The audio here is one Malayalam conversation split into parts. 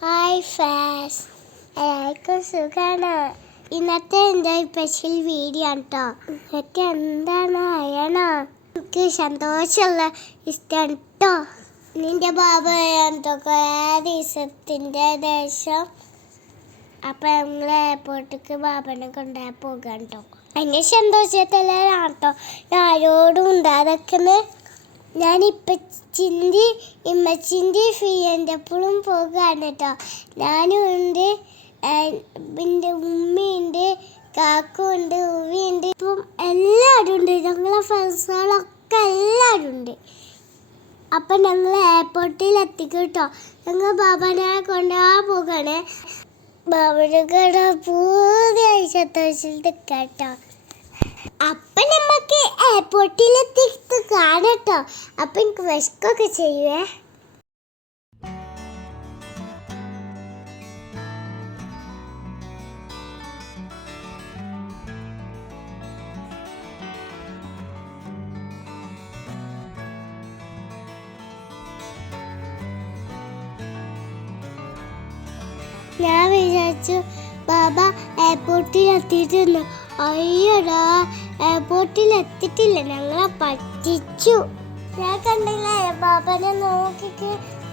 ഹായ് ഫാസ് എല്ലാവർക്കും സുഖമാണ് ഇന്നത്തെ എന്റെ സ്പെഷ്യൽ വീഡിയോ ആണ് കേട്ടോ ഇന്നത്തെ എന്താണ് അറിയണോ? എനിക്ക് സന്തോഷമുള്ള ഇഷ്ടമാണ് കേട്ടോ നിന്റെ ബാബ എന്തൊക്കെ ദിവസത്തിന്റെ ദേശം അപ്പം ഞങ്ങൾ എയർപോർട്ടിക്ക് ബാബനെ കൊണ്ടുപോയി പോകാൻ കേട്ടോ അതിന്റെ സന്തോഷത്തിലാണ് കേട്ടോ ആരോടും ഉണ്ടാതൊക്കെ ഞാൻ ഇപ്പച്ചിന്റെ ഇമ്മച്ചിന്റെ ഫീന്റെ എപ്പോഴും പോകുകയാണ് കേട്ടോ ഞാനും ഉണ്ട് എന്റെ ഉമ്മയുണ്ട് കാക്കുണ്ട് ഉവിയുണ്ട് ഇപ്പം എല്ലാവരും ഉണ്ട് ഞങ്ങളെ ഫ്രണ്ട്സുകളൊക്കെ എല്ലാവരും ഉണ്ട്. അപ്പം ഞങ്ങൾ എയർപോർട്ടിൽ എത്തിക്കും കേട്ടോ ഞങ്ങൾ ബാബാനെ കൊണ്ടുപോകാൻ പോകണേ. ബാബനെ സന്തോഷത്തിൽ നിൽക്കാം കേട്ടോ അപ്പൊ നമുക്ക് എയർപോർട്ടിൽ എത്തിയിട്ട് കാണട്ടോ. അപ്പൊ എനിക്ക് വിശക്കൊക്കെ ചെയ്യുവേ. ഞാൻ വിചാരിച്ചു ബാബ എയർപോർട്ടിൽ എത്തിയിട്ടുണ്ട് അയ്യടാ എയർപോർട്ടിൽ എത്തിയിട്ടില്ല. ഞങ്ങളെ പറ്റിച്ചു. ഞാൻ കണ്ടില്ല ബാബനെ നോക്കിക്ക്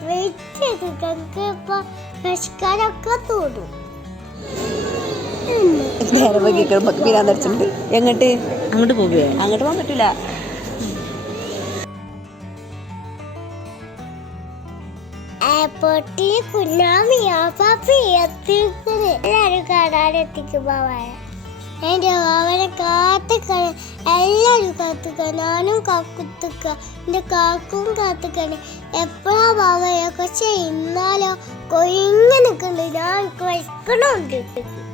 വെയിറ്റ് ചെയ്ത്. ഞങ്ങൾക്ക് ഇപ്പൊ വിശക്കാനൊക്കെ തോന്നും. നേരെ വൈകിട്ട് പിരാൻ തടിച്ചിട്ടുണ്ട് എങ്ങോട്ട്? അങ്ങോട്ട് പോകുവേ അങ്ങോട്ട് പോകാൻ പറ്റില്ല എയർപോർട്ടിൽ കുഞ്ഞാമിയാ പാപ്പി എത്തിക്കുന്നത് എല്ലാരും കാണാൻ ബാബായ എന്റെ അവനെ കാത്തുക്കണേ. എല്ലാവരും കാത്തുക്ക നാനും കാത്തുക്ക. എന്റെ കാക്കും കാത്തുക്കണേ. എപ്പോഴാ ബാബയെ പക്ഷെ ഇന്നാലോ? കൊയിങ്ങ നിൽക്കുന്നുണ്ട്. ഞാൻ വിശക്കണുണ്ട്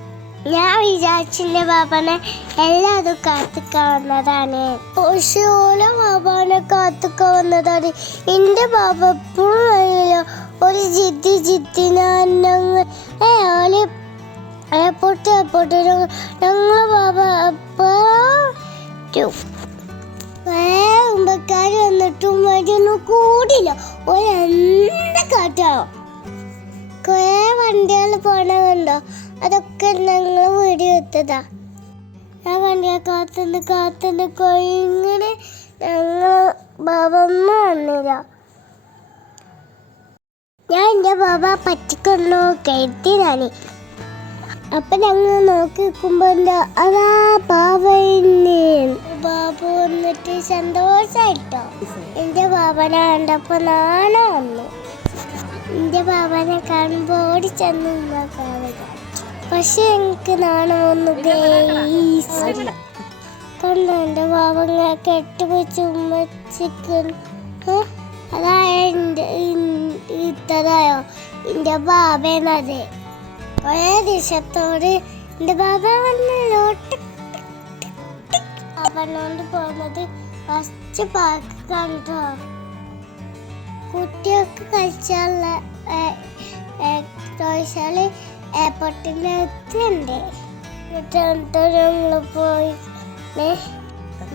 ഞാൻ വിചാരിച്ചിന്റെ ബാബനെ എല്ലാതും കാത്തുക്കാൻ വന്നതാണ്. പക്ഷോല ബാബാനെ കാത്തുക്കാൻ വന്നതാണ്. എന്റെ ബാബ എപ്പോഴും അറിയില്ല. ഒരു ജിദ്ദി ജിദ്ദി ഏ ഏൾ എയർപോർട്ട് എയർപോർട്ട്. ഞങ്ങൾ ഉമ്പക്കാർ വന്നിട്ടും വഴിയൊന്നും കൂടില്ല ഒരു എന്ത് കാറ്റാവും കുറേ വണ്ടികൾ പോണ കണ്ടോ അതൊക്കെ ഞങ്ങൾ വീഡിയോ എടുത്തതാ. ഞാൻ വണ്ടിയെ കാത്തുനിന്ന് കാത്തുനിന്ന് കൊയിങ്ങനെ ഞങ്ങൾ ബാബൊന്നും വന്നില്ല. ഞാൻ എന്റെ ബാബ പറ്റിക്കൊണ്ടോ കരുതി ഞാൻ അപ്പൊ ഞങ്ങൾ നോക്കി നിൽക്കുമ്പോ എന്താ അതാ പാവന്നെ. ബാബു വന്നിട്ട് സന്തോഷായിട്ടോ? എന്റെ ബാബനെ കണ്ടപ്പോ നാണ വന്നു. എന്റെ ബാബനെ കാണുമ്പോ ഓടി ചെന്ന് പക്ഷെ എനിക്ക് നാണമൊന്നും വന്നു. കണ്ടോ എന്റെ ബാബങ്ങ കെട്ടുപിടിച്ച് ഉമ്മച്ചിക്ക്. അതാ എന്റെ ഇത്തതായോ? എന്റെ ബാബേനത്. ഒരേ ദിവസത്തോട് എന്റെ ബാബ വന്നോട്ട് ബാബനോണ്ട് പോകുന്നത് ഫസ്റ്റ് പാർക്ക് കണ്ടോ കുട്ടികൾക്ക് കളിച്ചാലുള്ള ടോയ്സാൽ എയർപോർട്ടിന്റെ അടുത്തുണ്ട്. എന്നിട്ട് പോയി.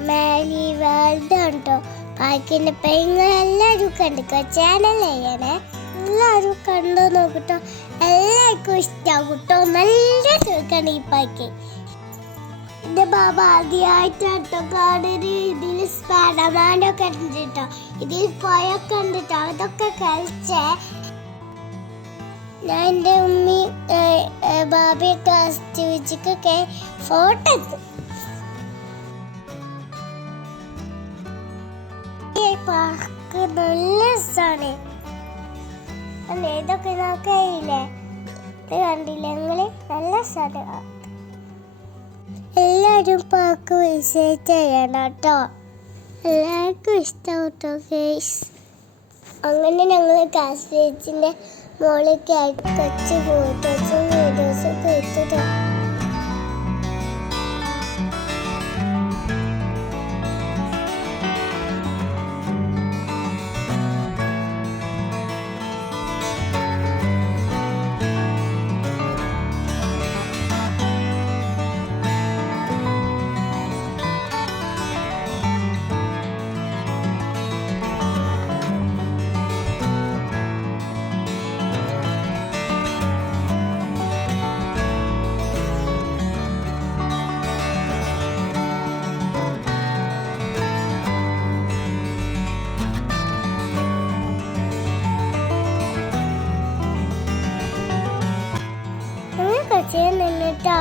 മാരി വേൾഡ് ഉണ്ടോ പാർക്കിന്റെ പെങ്ങൾ എല്ലാവരും കണ്ടു ചാനൽ എല്ലാവരും കണ്ടു നോക്കട്ടോ എല്ലാവർക്കും ഇഷ്ടമാകും കേട്ടോ നല്ല സുഖമാണ് ഈ പാക്ക് എന്റെ ബാബ ആദ്യമായിട്ടോ കാണൊരു ഇതിൽ ഒക്കെ ഇതിൽ പോയൊക്കെ അതൊക്കെ കളിച്ചേ. ഞാൻ എന്റെ ഉമ്മി ബാബയൊക്കെ അസ്തി വെച്ചിട്ടൊക്കെ ഫോട്ടോ എടുത്തു. പാർക്ക് നല്ല രസമാണ് ഇത് കണ്ടില്ല? നിങ്ങൾ നല്ല സ്ഥലമാണ് എല്ലാവരും പാക്ക് വിസിറ്റ് ചെയ്യണം കേട്ടോ. എല്ലാവർക്കും ഇഷ്ടമാട്ടോ ഫേസ് അങ്ങനെ ഞങ്ങൾ കാസ്റ്റേജിന്റെ മുകളിൽ കൊച്ചു ഫോട്ടോസും വീഡിയോസും ഒക്കെ എടുത്തിട്ടോ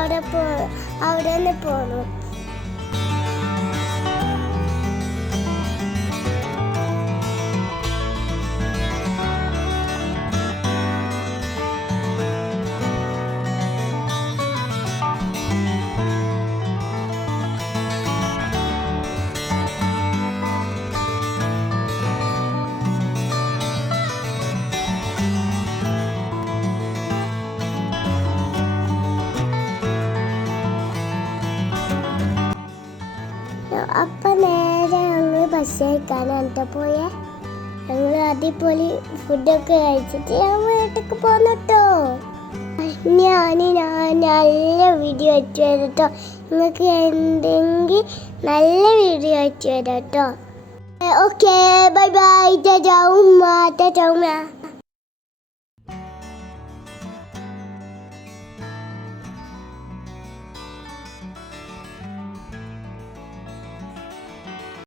അവിടെ പോ അവിടെ നിന്ന് പോന്നു. അപ്പൊ നേരെ ഞങ്ങൾ ബസ് കഴിക്കാനാണ് പോയേ. ഞങ്ങൾ അടിപൊളി ഫുഡൊക്കെ കഴിച്ചിട്ട് ഞാൻ വീട്ടിലേക്ക് പോന്നിട്ടോ ഞാൻ ഞാൻ നല്ല വീഡിയോ വെച്ച് വരട്ടോ നിങ്ങൾക്ക് എന്തെങ്കിൽ നല്ല വീഡിയോ വെച്ച് വരാം കേട്ടോ ഓക്കെ ബൈ ബൈ ഉമ്മ ടാറ്റാ ഉമ്മ.